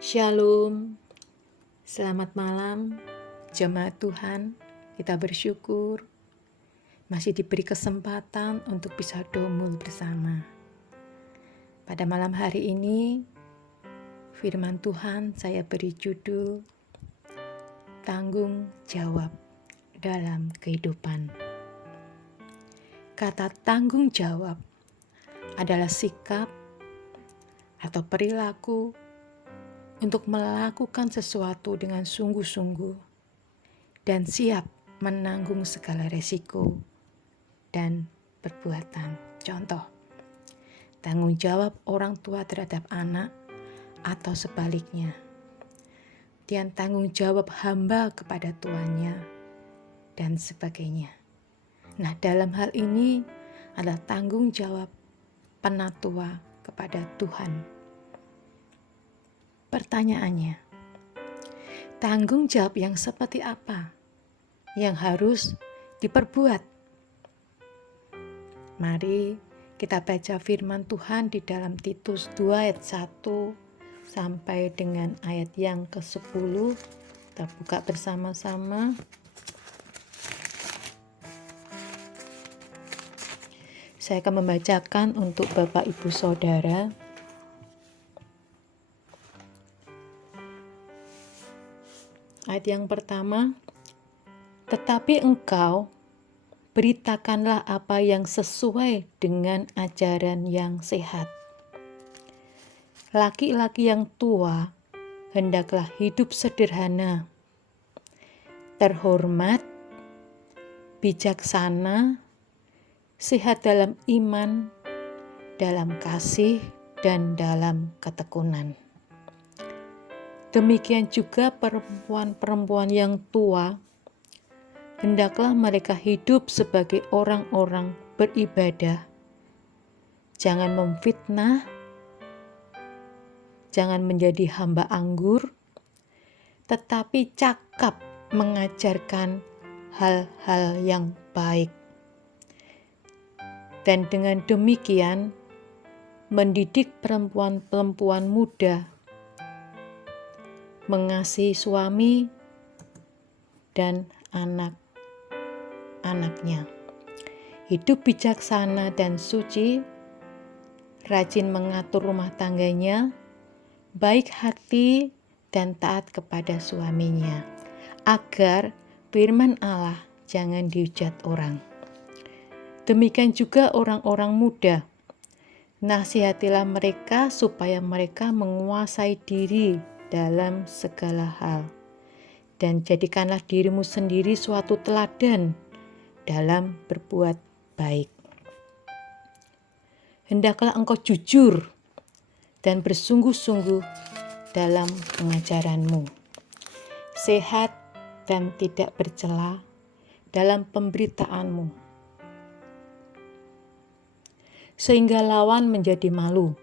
Shalom, selamat malam, jemaat Tuhan. Kita bersyukur masih diberi kesempatan untuk bisa domul bersama. Pada malam hari ini, firman Tuhan saya beri judul Tanggung Jawab dalam Kehidupan. Kata tanggung jawab adalah sikap atau perilaku untuk melakukan sesuatu dengan sungguh-sungguh dan siap menanggung segala resiko dan perbuatan. Contoh, tanggung jawab orang tua terhadap anak atau sebaliknya. Dan tanggung jawab hamba kepada tuannya dan sebagainya. Nah, dalam hal ini adalah tanggung jawab penatua kepada Tuhan. Pertanyaannya, tanggung jawab yang seperti apa yang harus diperbuat? Mari kita baca firman Tuhan di dalam Titus 2 ayat 1 sampai dengan ayat yang ke-10. Kita buka bersama-sama. Saya akan membacakan untuk Bapak Ibu Saudara. Ayat yang pertama, tetapi engkau beritakanlah apa yang sesuai dengan ajaran yang sehat. Laki-laki yang tua hendaklah hidup sederhana, terhormat, bijaksana, sehat dalam iman, dalam kasih, dan dalam ketekunan. Demikian juga perempuan-perempuan yang tua, hendaklah mereka hidup sebagai orang-orang beribadah. Jangan memfitnah, jangan menjadi hamba anggur, tetapi cakap mengajarkan hal-hal yang baik. Dan dengan demikian, mendidik perempuan-perempuan muda mengasihi suami dan anak-anaknya. Hidup bijaksana dan suci, rajin mengatur rumah tangganya, baik hati dan taat kepada suaminya, agar firman Allah jangan dihujat orang. Demikian juga orang-orang muda, nasihatilah mereka supaya mereka menguasai diri dalam segala hal, dan jadikanlah dirimu sendiri suatu teladan dalam berbuat baik. Hendaklah engkau jujur dan bersungguh-sungguh dalam pengajaranmu, sehat dan tidak bercela dalam pemberitaanmu, sehingga lawan menjadi malu,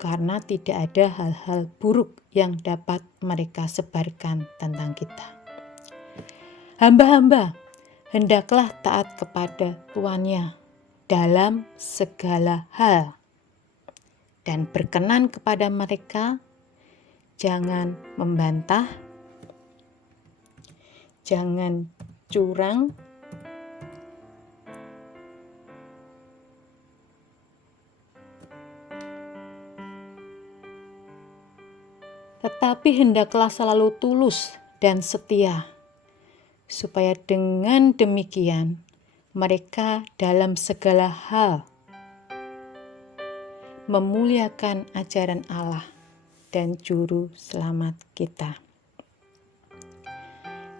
karena tidak ada hal-hal buruk yang dapat mereka sebarkan tentang kita. Hamba-hamba, hendaklah taat kepada tuannya dalam segala hal, dan berkenan kepada mereka, jangan membantah, jangan curang, tetapi hendaklah selalu tulus dan setia, supaya dengan demikian mereka dalam segala hal memuliakan ajaran Allah dan juru selamat kita.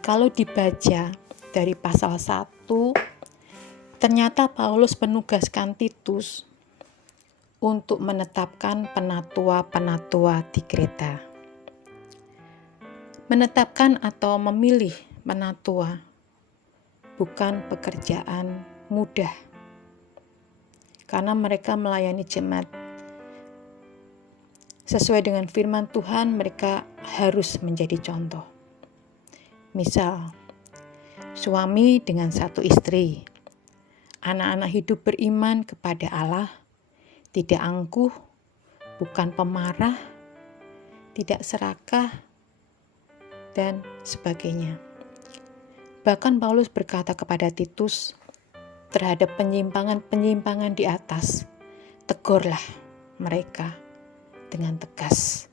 Kalau dibaca dari pasal 1, ternyata Paulus menugaskan Titus untuk menetapkan penatua-penatua di Kreta. Menetapkan atau memilih penatua bukan pekerjaan mudah, karena mereka melayani jemaat. Sesuai dengan firman Tuhan, mereka harus menjadi contoh. Misal, suami dengan satu istri, anak-anak hidup beriman kepada Allah, tidak angkuh, bukan pemarah, tidak serakah, dan sebagainya. Bahkan Paulus berkata kepada Titus terhadap penyimpangan-penyimpangan di atas, tegurlah mereka dengan tegas.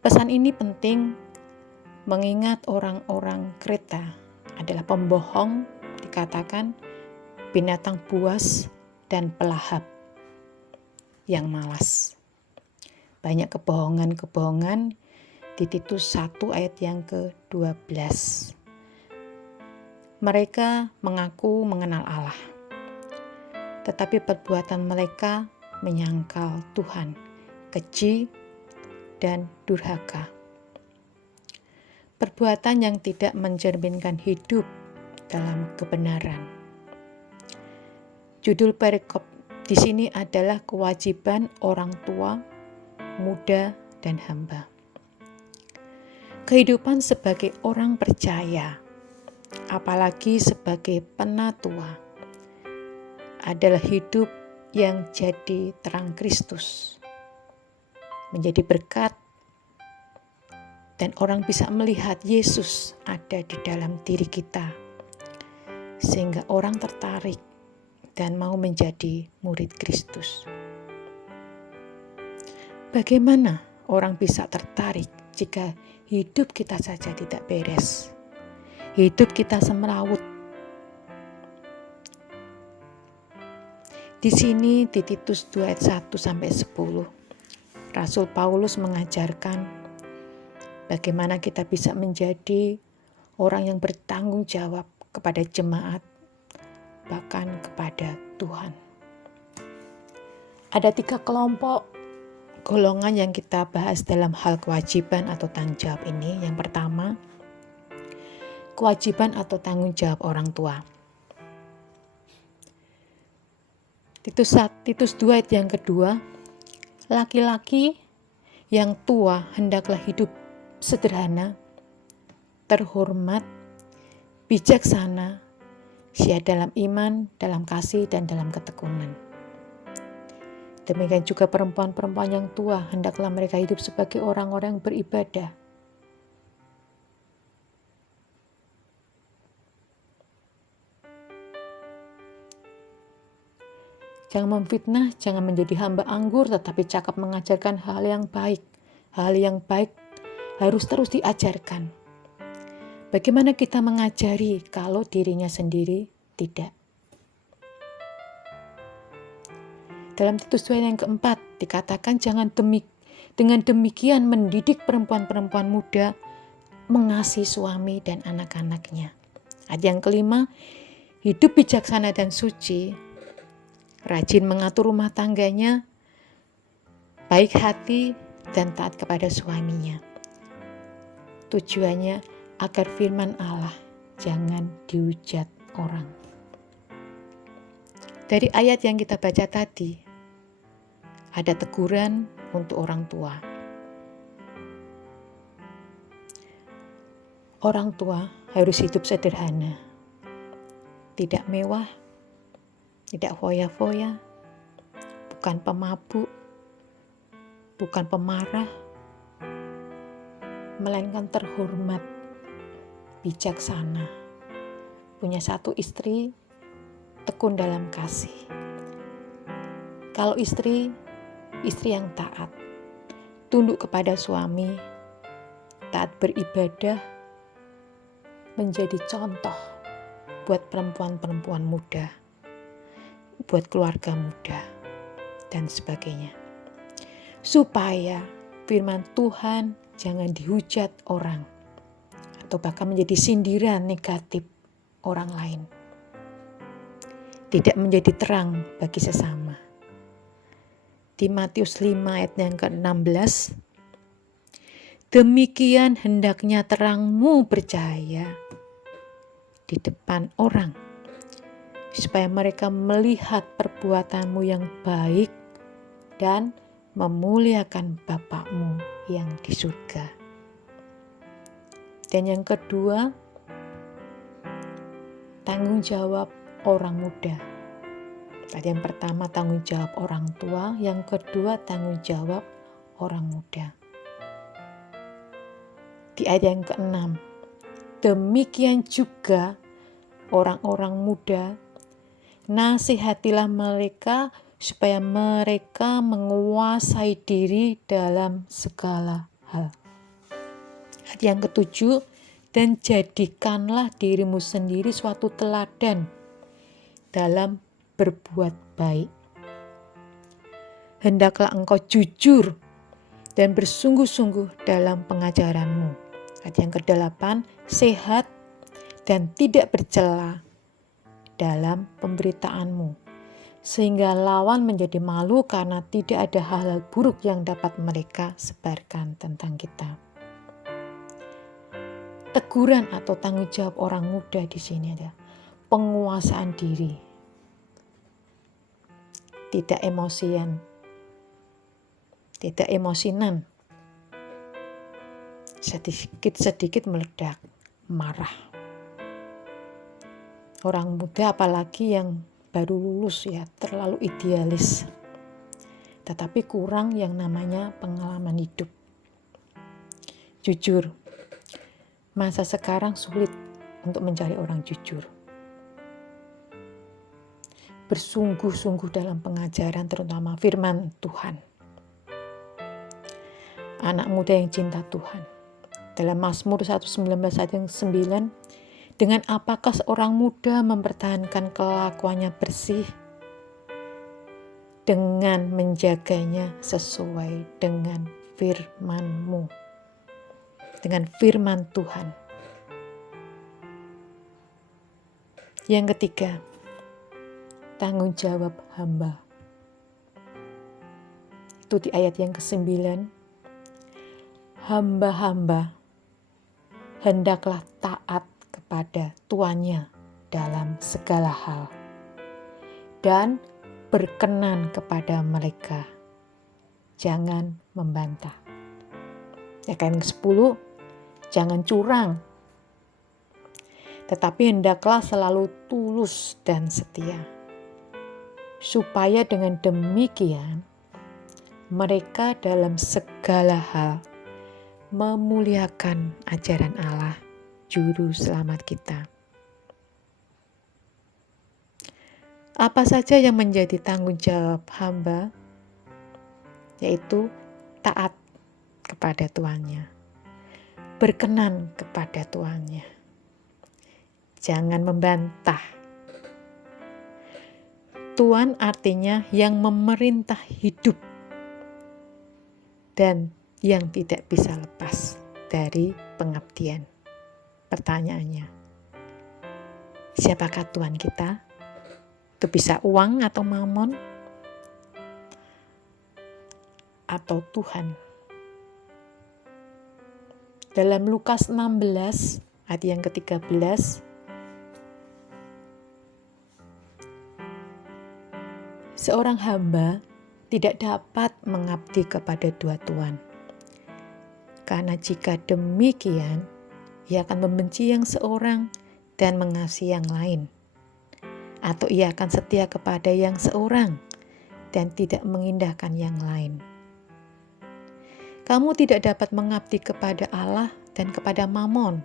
Pesan ini penting mengingat orang-orang Kreta adalah pembohong, dikatakan binatang buas dan pelahap yang malas. Banyak kebohongan-kebohongan di Titus 1 ayat yang ke-12. Mereka mengaku mengenal Allah, tetapi perbuatan mereka menyangkal Tuhan, keji dan durhaka. Perbuatan yang tidak mencerminkan hidup dalam kebenaran. Judul perikop di sini adalah kewajiban orang tua, muda, dan hamba. Kehidupan sebagai orang percaya, apalagi sebagai penatua, adalah hidup yang jadi terang Kristus, menjadi berkat, dan orang bisa melihat Yesus ada di dalam diri kita, sehingga orang tertarik dan mau menjadi murid Kristus. Bagaimana orang bisa tertarik jika hidup kita saja tidak beres? Hidup kita semrawut. Di sini di Titus 2 ayat 1 sampai 10, Rasul Paulus mengajarkan bagaimana kita bisa menjadi orang yang bertanggung jawab kepada jemaat, bahkan kepada Tuhan. Ada 3 kelompok golongan yang kita bahas dalam hal kewajiban atau tanggung jawab ini. Yang pertama, kewajiban atau tanggung jawab orang tua. Titus 2 ayat yang kedua, laki-laki yang tua hendaklah hidup sederhana, terhormat, bijaksana, setia dalam iman, dalam kasih, dan dalam ketekunan. Demikian juga perempuan-perempuan yang tua, hendaklah mereka hidup sebagai orang-orang yang beribadah. Jangan memfitnah, jangan menjadi hamba anggur, tetapi cakap mengajarkan hal yang baik. Hal yang baik harus terus diajarkan. Bagaimana kita mengajari kalau dirinya sendiri tidak? Dalam Titus 2 yang keempat dikatakan dengan demikian mendidik perempuan-perempuan muda mengasihi suami dan anak-anaknya. Ayat yang kelima, hidup bijaksana dan suci, rajin mengatur rumah tangganya, baik hati dan taat kepada suaminya. Tujuannya agar firman Allah jangan dihujat orang. Dari ayat yang kita baca tadi, ada teguran untuk orang tua. Orang tua harus hidup sederhana, tidak mewah, tidak foya-foya, bukan pemabuk, bukan pemarah, melainkan terhormat, bijaksana, punya 1 istri, tekun dalam kasih. Kalau istri yang taat, tunduk kepada suami, taat beribadah, menjadi contoh buat perempuan-perempuan muda, buat keluarga muda, dan sebagainya. Supaya firman Tuhan jangan dihujat orang, atau bahkan menjadi sindiran negatif orang lain. Tidak menjadi terang bagi sesama. Di Matius 5 ayat yang ke-16, demikian hendaknya terangmu bercahaya di depan orang, supaya mereka melihat perbuatanmu yang baik dan memuliakan Bapakmu yang di surga. Dan yang kedua, tanggung jawab orang muda. Tadi yang pertama tanggung jawab orang tua, yang kedua tanggung jawab orang muda. di ayat yang ke-6, demikian juga orang-orang muda, nasihatilah mereka supaya mereka menguasai diri dalam segala hal. Ayat yang ke-7, dan jadikanlah dirimu sendiri suatu teladan dalam berbuat baik. Hendaklah engkau jujur dan bersungguh-sungguh dalam pengajaranmu. Ayat yang ke-8, sehat dan tidak bercela dalam pemberitaanmu, sehingga lawan menjadi malu karena tidak ada hal-hal buruk yang dapat mereka sebarkan tentang kita. Teguran atau tanggung jawab orang muda di sini ada penguasaan diri, tidak emosian, tidak emosinan, sedikit-sedikit meledak, marah. Orang muda apalagi yang baru lulus ya, terlalu idealis, tetapi kurang yang namanya pengalaman hidup. Jujur, masa sekarang sulit untuk mencari orang jujur. Bersungguh-sungguh dalam pengajaran, terutama firman Tuhan. Anak muda yang cinta Tuhan. Dalam Mazmur 119 ayat yang 9, dengan apakah seorang muda mempertahankan kelakuannya bersih? Dengan menjaganya sesuai dengan firman-Mu. Dengan firman Tuhan. Yang ketiga, tanggung jawab hamba. Itu di ayat yang ke-9. Hamba-hamba hendaklah taat kepada tuannya dalam segala hal dan berkenan kepada mereka. Jangan membantah. Ayat yang ke-10, jangan curang, tetapi hendaklah selalu tulus dan setia, supaya dengan demikian mereka dalam segala hal memuliakan ajaran Allah, Juru Selamat kita. Apa saja yang menjadi tanggung jawab hamba? Yaitu taat kepada tuannya, berkenan kepada tuannya, jangan membantah. Tuan artinya yang memerintah hidup dan yang tidak bisa lepas dari pengabdian. Pertanyaannya, siapakah Tuhan kita? Itu bisa uang atau mamon? Atau Tuhan? Dalam Lukas 16 ayat yang ke-13, seorang hamba tidak dapat mengabdi kepada dua tuan. Karena jika demikian, ia akan membenci yang seorang dan mengasihi yang lain. Atau ia akan setia kepada yang seorang dan tidak mengindahkan yang lain. Kamu tidak dapat mengabdi kepada Allah dan kepada Mamon.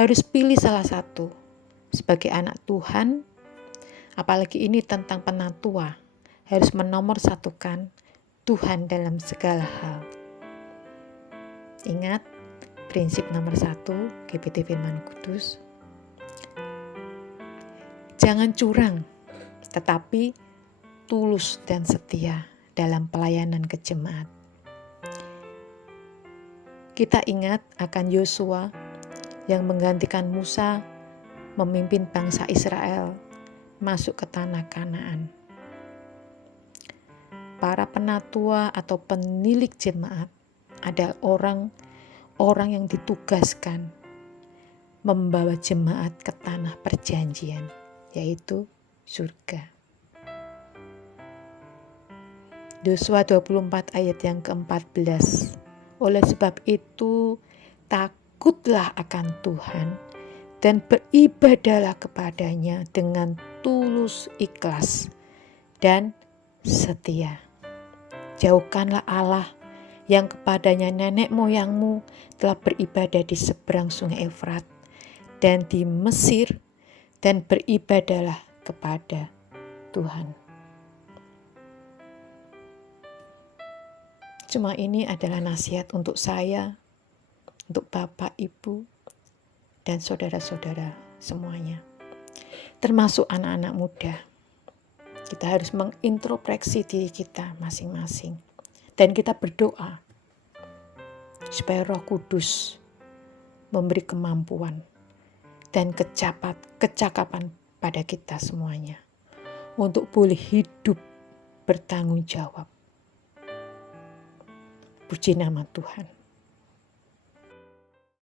Harus pilih salah satu. Sebagai anak Tuhan, apalagi ini tentang penatua, harus menomorsatukan Tuhan dalam segala hal. Ingat, prinsip nomor 1 GBT Firman Kudus. Jangan curang, tetapi tulus dan setia dalam pelayanan kejemaat. Kita ingat akan Yosua yang menggantikan Musa memimpin bangsa Israel masuk ke tanah Kanaan. Para penatua atau penilik jemaat adalah orang yang ditugaskan membawa jemaat ke tanah perjanjian, yaitu surga. Yosua 24 ayat yang ke-14. Oleh sebab itu, takutlah akan Tuhan dan beribadahlah kepadanya dengan tulus ikhlas dan setia. Jauhkanlah Allah yang kepadanya nenek moyangmu telah beribadah di seberang sungai Efrat dan di Mesir, dan beribadahlah kepada Tuhan. Cuma ini adalah nasihat untuk saya, untuk Bapak, Ibu, dan saudara-saudara semuanya. Termasuk anak-anak muda. Kita harus mengintrospeksi diri kita masing-masing. Dan kita berdoa supaya Roh Kudus memberi kemampuan dan kecakapan pada kita semuanya untuk boleh hidup bertanggung jawab. Puji nama Tuhan.